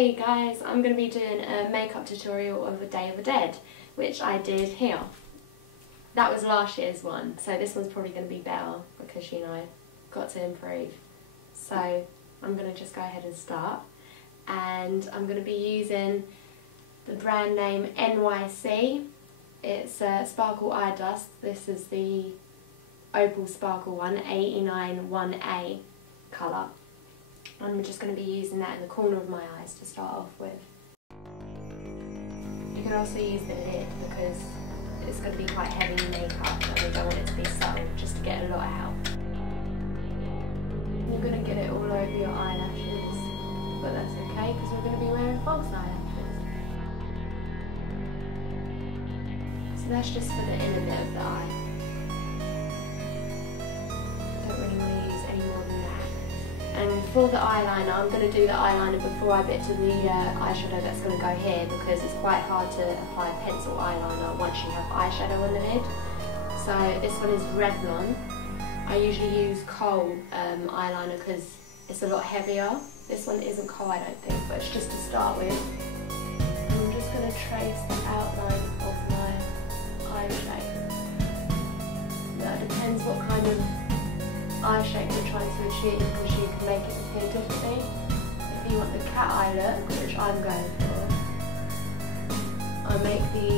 Hey guys, I'm going to be doing a makeup tutorial of a Day of the Dead, which I did here. That was last year's one, so this one's probably going to be better because, you know, got to improve. So I'm going to just go ahead and start. And I'm going to be using the brand name NYC. It's Sparkle Eye Dust. This is the Opal Sparkle one, 89 1A colour. I'm just going to be using that in the corner of my eyes to start off with. You can also use the lid because it's going to be quite heavy makeup and we don't want it to be subtle, just to get a lot out. You're going to get it all over your eyelashes, but that's okay because we're going to be wearing false eyelashes. So that's just for the inner bit of the eye. Don't really want to use any more than that. And for the eyeliner, I'm going to do the eyeliner before I get to the eyeshadow that's going to go here because it's quite hard to apply pencil eyeliner once you have eyeshadow on the lid. So this one is Revlon. I usually use kohl eyeliner because it's a lot heavier. This one isn't kohl, I don't think, but it's just to start with. And I'm just going to trace the outline of my eye shape. Now it depends what kind of eye shape you're trying to achieve because you can make it appear differently. If you want the cat eye look, which I'm going for, I make the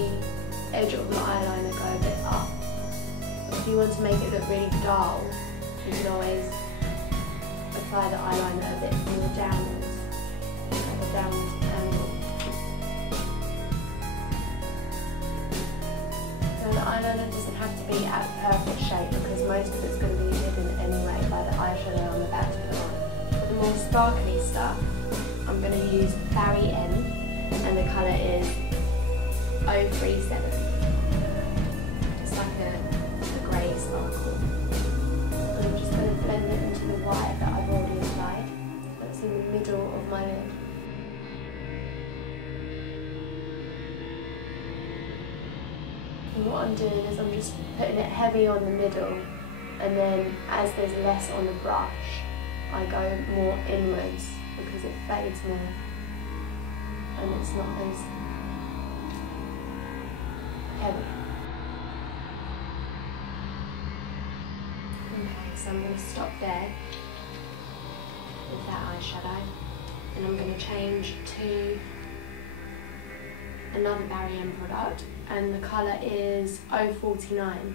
edge of the eyeliner go a bit up. But if you want to make it look really dull, you can always apply the eyeliner a bit more downwards, like a downwards angle. So the eyeliner doesn't have to be at perfect shape because most of it's going to be hidden anyway by the eyeshadow I'm about to put on. For the more sparkly stuff, I'm going to use Barry M and the colour is 037. It's like a grey sparkle. And I'm just going to blend it into the white that I've already applied. That's in the middle of my lid. And what I'm doing is I'm just putting it heavy on the middle, and then as there's less on the brush, I go more inwards because it fades more and it's not as heavy. Okay, so I'm going to stop there with that eyeshadow and I'm going to change to another Barry M product, and the colour is 049.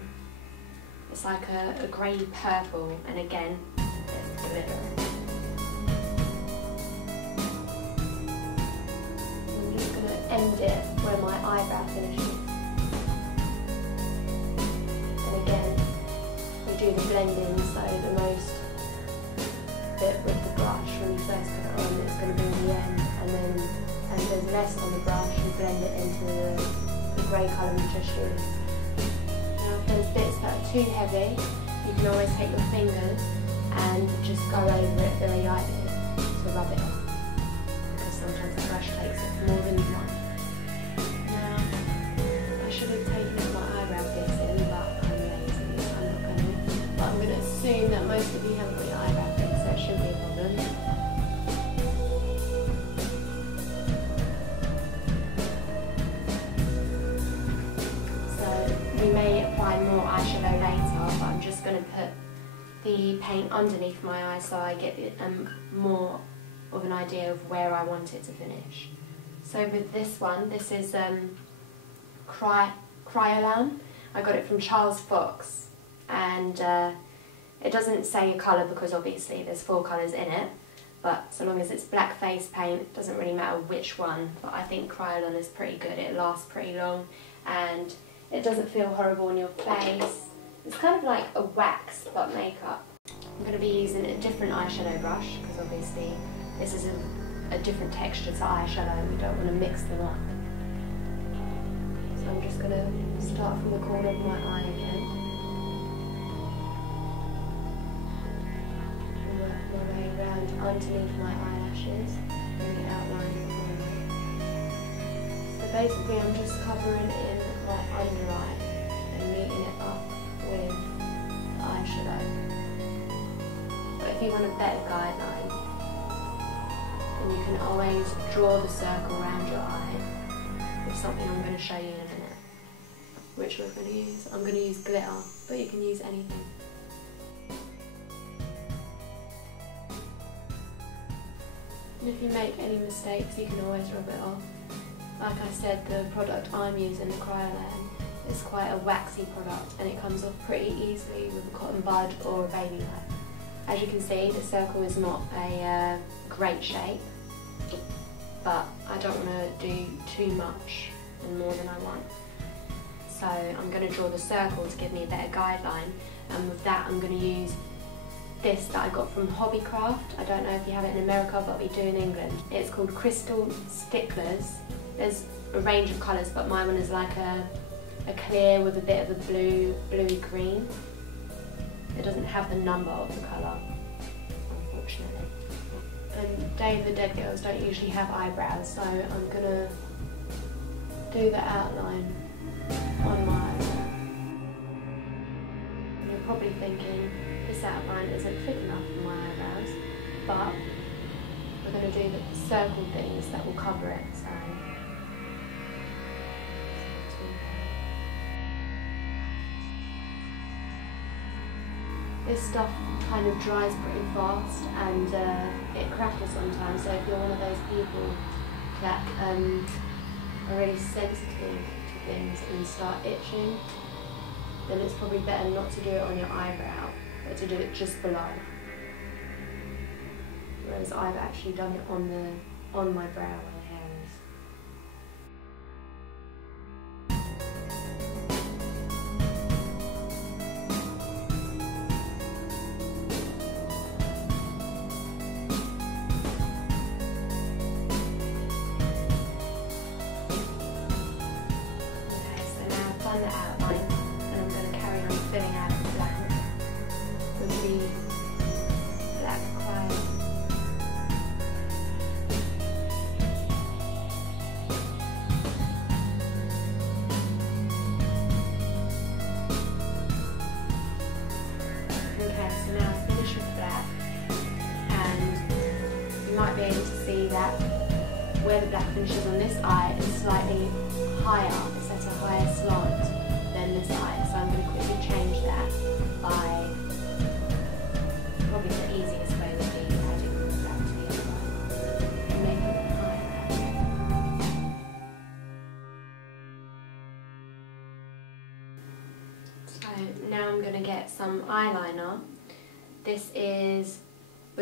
It's like a grey purple, and again, it's glitter. I'm just going to end it where my eyebrow finishes. And again, we do the blending, so the most bit with the brush when you first put it on, it's going to be in the end, and then as there's less on the brush, you blend it into the grey colour we just used. Now if there's bits that are too heavy, you can always take your fingers and just go over it very lightly to rub it on, because sometimes the brush takes it more than you want. Now, I should have taken my eyebrow piercing, but I'm lazy, so I'm not going to. But I'm going to assume that most of you haven't got your eyebrow pierced, so it shouldn't be a problem. We may apply more eyeshadow later, but I'm just going to put the paint underneath my eye so I get more of an idea of where I want it to finish. So with this one, this is Cryolan. I got it from Charles Fox, and it doesn't say a colour because obviously there's 4 colours in it, but so long as it's black face paint, it doesn't really matter which one, but I think Cryolan is pretty good. It lasts pretty long and it doesn't feel horrible on your face. It's kind of like a wax but makeup. I'm going to be using a different eyeshadow brush because obviously this is a different texture to eyeshadow and we don't want to mix them up. So I'm just going to start from the corner of my eye again. And work my way around underneath my eyelashes and the outline of my eye. So basically I'm just covering in my under eye and meeting it up with eyeshadow. But if you want a better guideline, then and you can always draw the circle around your eye. It's something I'm going to show you in a minute, which we're going to use. I'm going to use glitter, but you can use anything. And if you make any mistakes, you can always rub it off. Like I said, the product I'm using, the Cryolan, is quite a waxy product and it comes off pretty easily with a cotton bud or a baby wipe. As you can see, the circle is not a great shape, but I don't want to do too much and more than I want. So I'm going to draw the circle to give me a better guideline, and with that I'm going to use this that I got from Hobbycraft. I don't know if you have it in America, but we do in England. It's called Crystal Sticklers. There's a range of colours, but my one is like a clear with a bit of a bluey green. It doesn't have the number of the colour, unfortunately. And Day of the Dead girls don't usually have eyebrows, so I'm gonna do the outline on my eyebrow. And you're probably thinking, this outline isn't thick enough for my eyebrows, but we're going to do the circle things that will cover it. So this stuff kind of dries pretty fast and it crackles sometimes, so if you're one of those people that are really sensitive to things and start itching, then it's probably better not to do it on your eyebrow, but to do it just below. Whereas I've actually done it on my brow where the hair is. Okay, so now I've done the outline and I'm going to carry on filling out the blank with the black crayon. Okay, so now I've finished with black, and you might be able to see that where the black finishes on this eye is slightly higher, it's at a higher slant than this eye, so I'm going to quickly change that by, probably the easiest way would be adding the black to the other eye and making it higher. So now I'm going to get some eyeliner. This is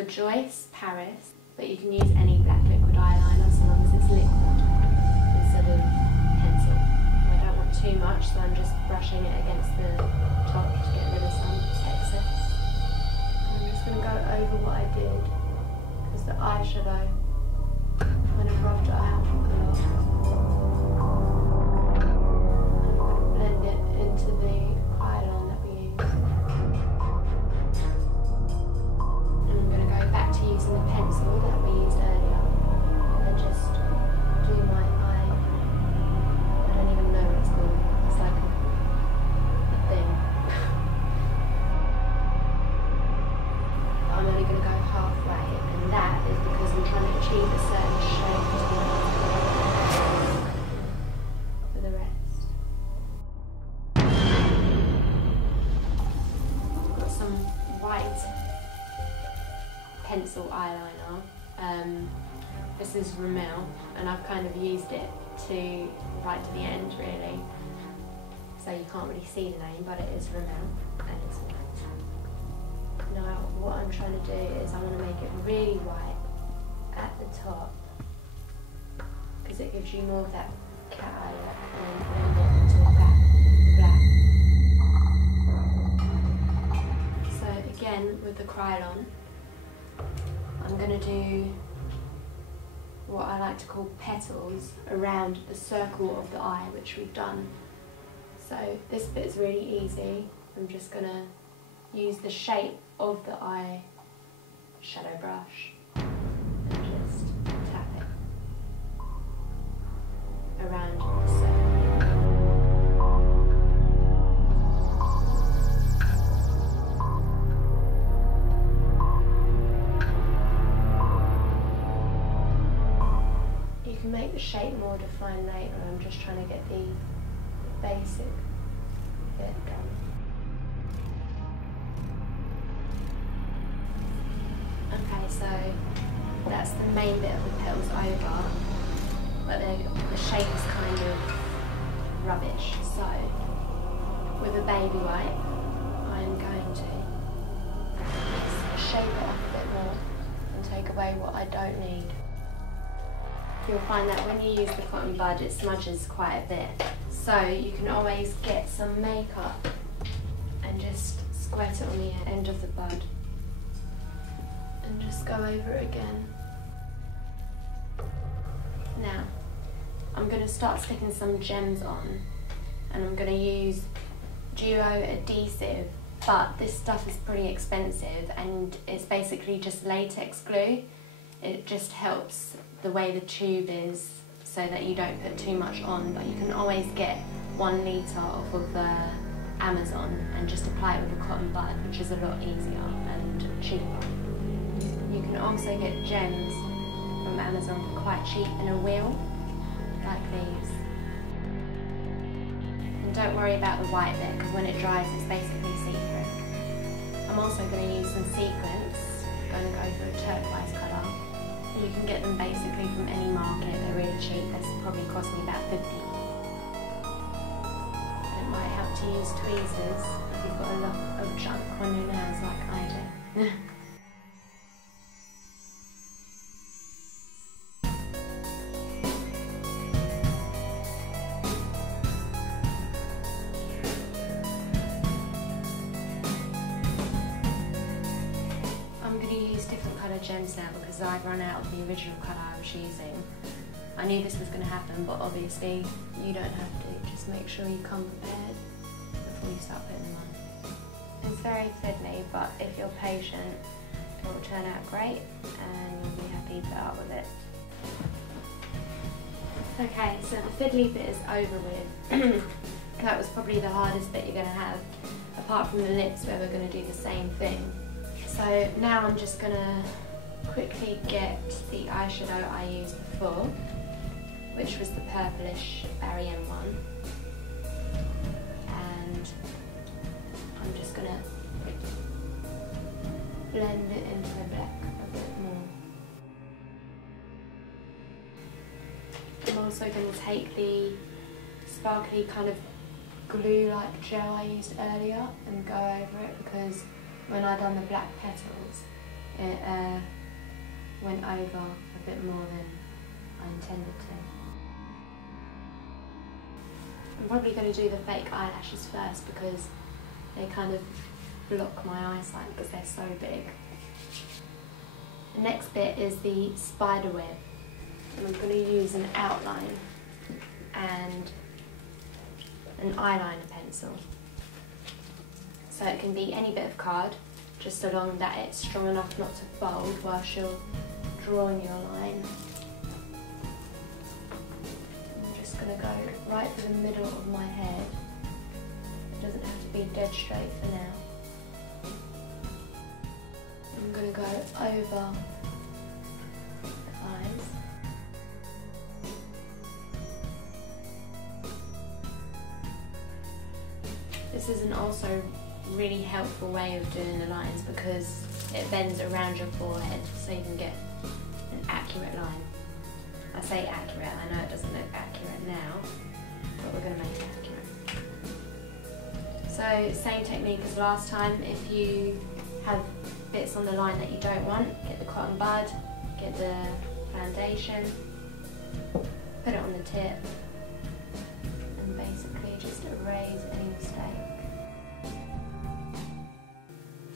Joyce Paris, but you can use any black liquid eyeliner so long as it's liquid instead of pencil. And I don't want too much, so I'm just brushing it against the top to get rid of some excess. And I'm just going to go over what I did, because the eyeshadow kind of rubbed it out a lot. I'm going to blend it into the eyeliner that we use. And I'm going to go back to using the pencil that we used earlier and just do my eye. I don't even know what it's called. It's like a thing. I'm only going to go halfway, and that is because I'm trying to achieve a certain shape for the rest. I've got some white pencil eyeliner. This is Rimmel, and I've kind of used it to right to the end really, so you can't really see the name, but it is Rimmel and it's white. Now what I'm trying to do is I want to make it really white at the top, because it gives you more of that cat eye look, and then blend it into a black. So again with the Krylon, I'm going to do what I like to call petals around the circle of the eye, which we've done. So this bit's really easy. I'm just going to use the shape of the eye shadow brush and just tap it around the circle. can make the shape more defined later. I'm just trying to get the basic bit done. Okay, so that's the main bit of the petals over, but the shape is kind of rubbish. So with a baby wipe, I'm going to shape it up a bit more and take away what I don't need. You'll find that when you use the cotton bud, it smudges quite a bit. So you can always get some makeup and just squirt it on the end of the bud and just go over it again. Now, I'm going to start sticking some gems on, and I'm going to use duo adhesive, but this stuff is pretty expensive and it's basically just latex glue. It just helps the way the tube is so that you don't put too much on, but you can always get 1 litre off of Amazon and just apply it with a cotton bud, which is a lot easier and cheaper. You can also get gems from Amazon for quite cheap in a wheel, like these. And don't worry about the white bit, because when it dries it's basically see-through. I'm also going to use some sequins. I'm going to go for a turquoise colour. You can get them basically from any market, they're really cheap. This probably cost me about 50. And it might help to use tweezers if you've got a lot of junk on your nails like I do. Gems now because I've run out of the original colour I was using. I knew this was going to happen, but obviously you don't have to. Just make sure you come prepared before you start putting them on. It's very fiddly, but if you're patient it will turn out great and you'll be happy to put up with it. Okay, so the fiddly bit is over with. That was probably the hardest bit you're going to have, apart from the lips where we're going to do the same thing. So now I'm just going to quickly get the eyeshadow I used before, which was the purplish Barry M one, and I'm just going to blend it into the black a bit more. I'm also going to take the sparkly kind of glue-like gel I used earlier and go over it, because when I done the black petals, it went over a bit more than I intended to. I'm probably going to do the fake eyelashes first because they kind of block my eyesight because they're so big. The next bit is the spider web. And I'm going to use an outline and an eyeliner pencil. So it can be any bit of card, just so long that it's strong enough not to fold whilst you're drawing your line. I'm just going to go right through the middle of my head. It doesn't have to be dead straight for now. I'm going to go over the eyes. This is an also really helpful way of doing the lines because it bends around your forehead so you can get an accurate line. I say accurate, I know it doesn't look accurate now, but we're going to make it accurate. So same technique as last time. If you have bits on the line that you don't want, get the cotton bud, get the foundation, put it on the tip, and basically just erase any mistake.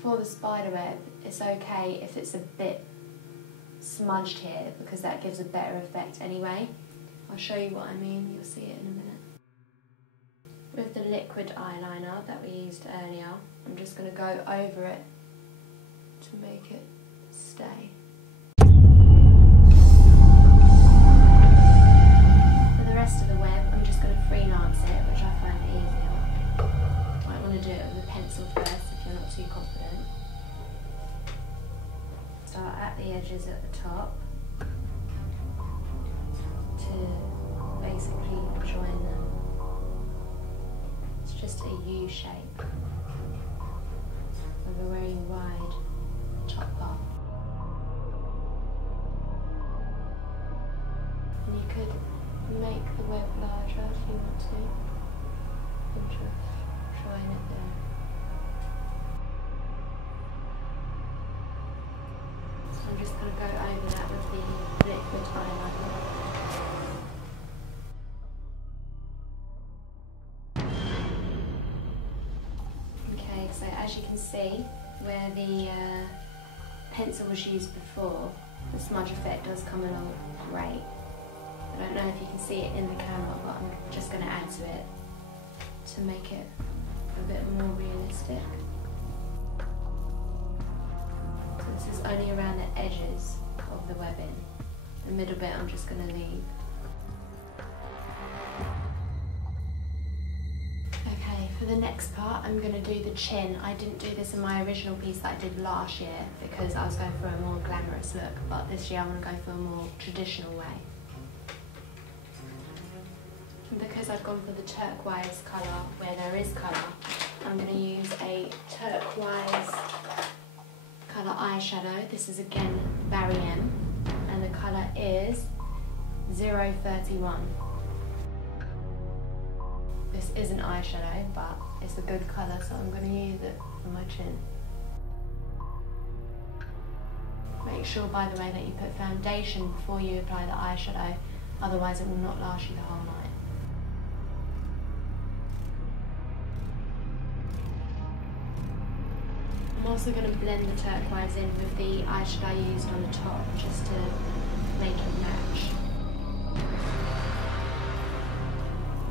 For the spiderweb, it's okay if it's a bit smudged here because that gives a better effect anyway. I'll show you what I mean, you'll see it in a minute. With the liquid eyeliner that we used earlier, I'm just going to go over it to make it stay. For the rest of the web, I'm just going to freelance it, which I find easier. You might want to do it with a pencil first if you're not too confident. Start at the edges at the top, just a U shape with a very wide top part. And you could make the web larger if you want to, and just join it there. So I'm just going to go over that with the liquid eyeliner. Okay, so as you can see, where the pencil was used before, the smudge effect does come along great. I don't know if you can see it in the camera, but I'm just going to add to it to make it a bit more realistic. So this is only around the edges of the webbing. The middle bit I'm just going to leave. Okay, for the next part I'm going to do the chin. I didn't do this in my original piece that I did last year because I was going for a more glamorous look, but this year I'm going to go for a more traditional way. Because I've gone for the turquoise colour where there is colour, I'm going to use a turquoise colour eyeshadow. This is again Barry M, and the colour is 031. This isn't eyeshadow, but it's a good colour, so I'm going to use it for my chin. Make sure, by the way, that you put foundation before you apply the eyeshadow, otherwise it will not last you the whole night. I'm also going to blend the turquoise in with the eyeshadow I used on the top, just to make it match.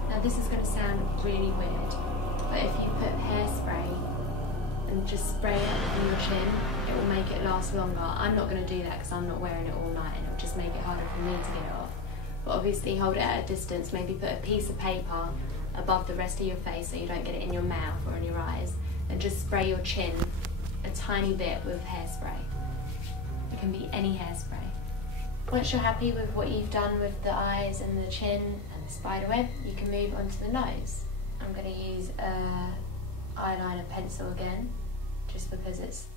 Now this is going to sound really weird, but if you put hairspray and just spray it on your chin, it will make it last longer. I'm not going to do that because I'm not wearing it all night and it will just make it harder for me to get it off. But obviously hold it at a distance, maybe put a piece of paper above the rest of your face so you don't get it in your mouth or in your eyes, and just spray your chin a tiny bit with hairspray. It can be any hairspray. Once you're happy with what you've done with the eyes and the chin and the spiderweb, you can move on to the nose. I'm going to use a eyeliner pencil again, just because it's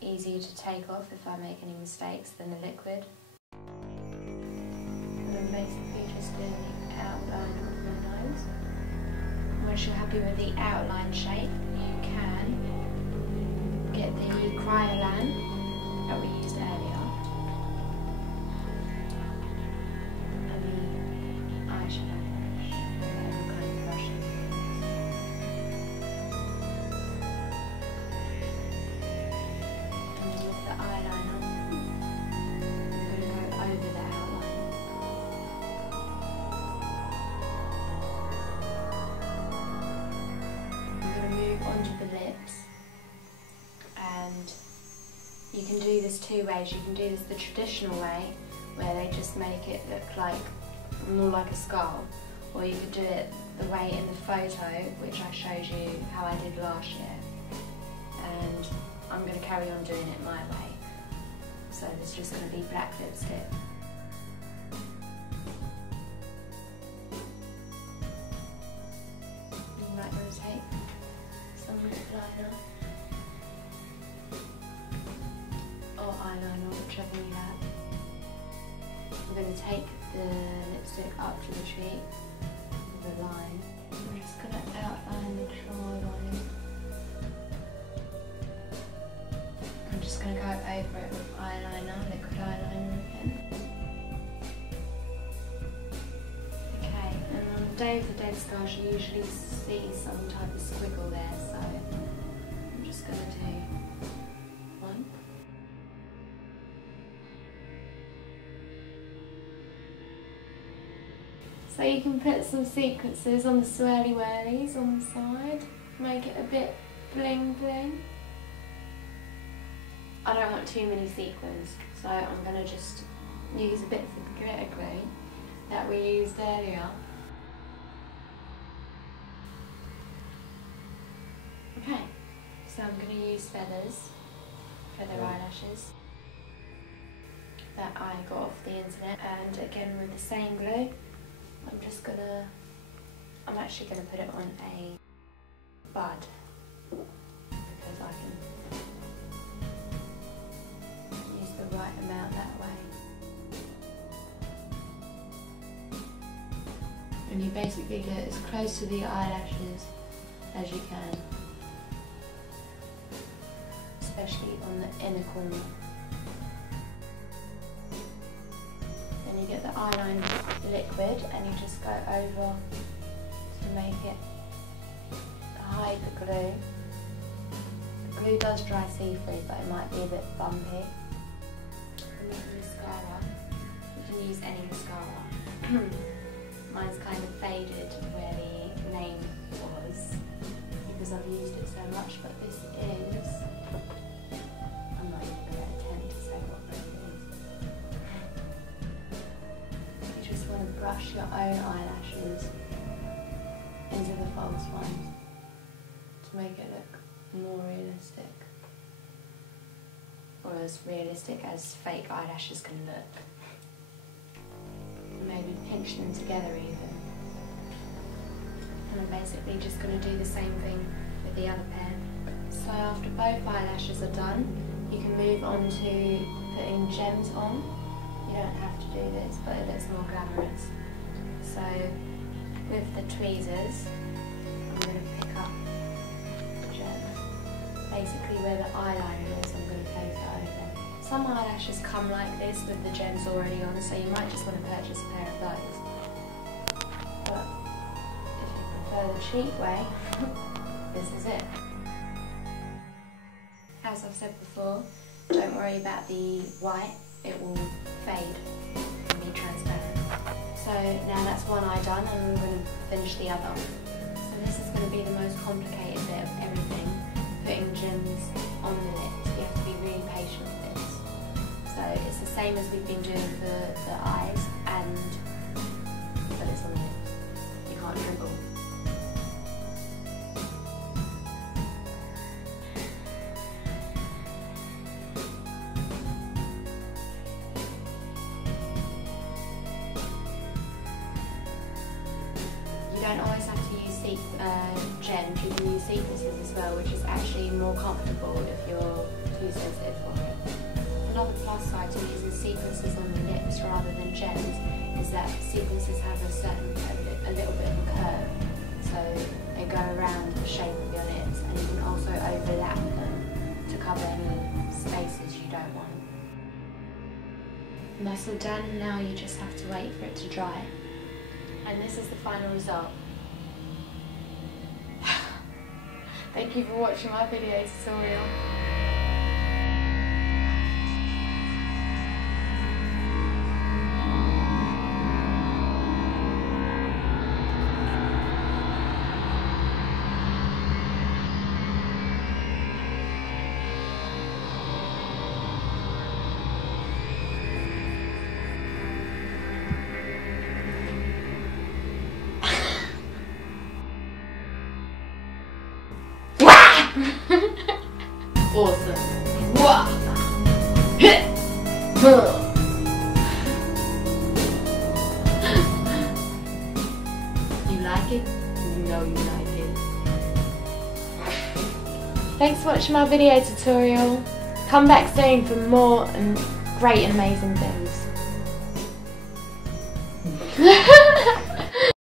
easier to take off if I make any mistakes than the liquid. And I'm basically just doing the outline of my nose. Once you're happy with the outline shape, you can get the Kryolan that we used earlier and the eyeshadow brush, whatever kind of brush you use. And with the eyeliner, I'm going to go over the outline. I'm going to move on to the lips. And you can do this two ways. You can do this the traditional way, where they just make it look like more like a skull, or you could do it the way in the photo, which I showed you how I did last year. And I'm going to carry on doing it my way. So it's just going to be black lipstick. You might want to take some lip liner. Or eyeliner, whichever you have. I'm going to take the lipstick up to the cheek with a line. I'm just going to outline the jawline. I'm just going to go over it with eyeliner, liquid eyeliner again. Okay, and on the day of the dead scars you usually see some type of squiggle there, so I'm just going to do one. So you can put some sequences on the swirly whirlies on the side, make it a bit bling bling. I don't want too many sequins, so I'm going to just use a bit of the glitter glue that we used earlier. Okay, so I'm going to use feathers, feather eyelashes that I got off the internet, and again with the same glue. I'm actually going to put it on a bud, because I can use the right amount that way. And you basically get as close to the eyelashes as you can, especially on the inner corner. Then you get the eyeliner liquid and you just go over to make it hide the glue. The glue does dry see-through, but it might be a bit bumpy. And with mascara, you can use any mascara. Mine's kind of faded where the name was because I've used it so much, but this is, I'm not even going to attempt to say what brand it is. You just want to brush your own eyelashes into the false ones to make it look more realistic, or as realistic as fake eyelashes can look. Maybe pinch them together even. And I'm basically just going to do the same thing with the other pair. So after both eyelashes are done, you can move on to putting gems on. You don't have to do this, but it looks more glamorous. So with the tweezers, I'm going to pick up the gem. Basically where the eyeliner is, I'm going to place it over. Some eyelashes come like this with the gems already on, so you might just want to purchase a pair of those. But if you prefer the cheap way, this is it. As I've said before, don't worry about the white, it will fade and be transparent. So now that's one eye done, and I'm going to finish the other. So this is going to be the most complicated bit of everything, putting gems on the lips. You have to be really patient with this. So it's the same as we've been doing for the eyes, and but it's on the lips. You can't dribble. You don't always have to use gems, you can use sequences as well, which is actually more comfortable if you're too sensitive for it. Another plus side to using sequences on the lips rather than gems is that sequences have a little bit of a curve, so they go around the shape of your lips, and you can also overlap them to cover any spaces you don't want. And that's all done. Now you just have to wait for it to dry. And this is the final result. Thank you for watching my video tutorial. Awesome. You like it? You know you like it. Thanks for watching my video tutorial. Come back soon for more and great and amazing things.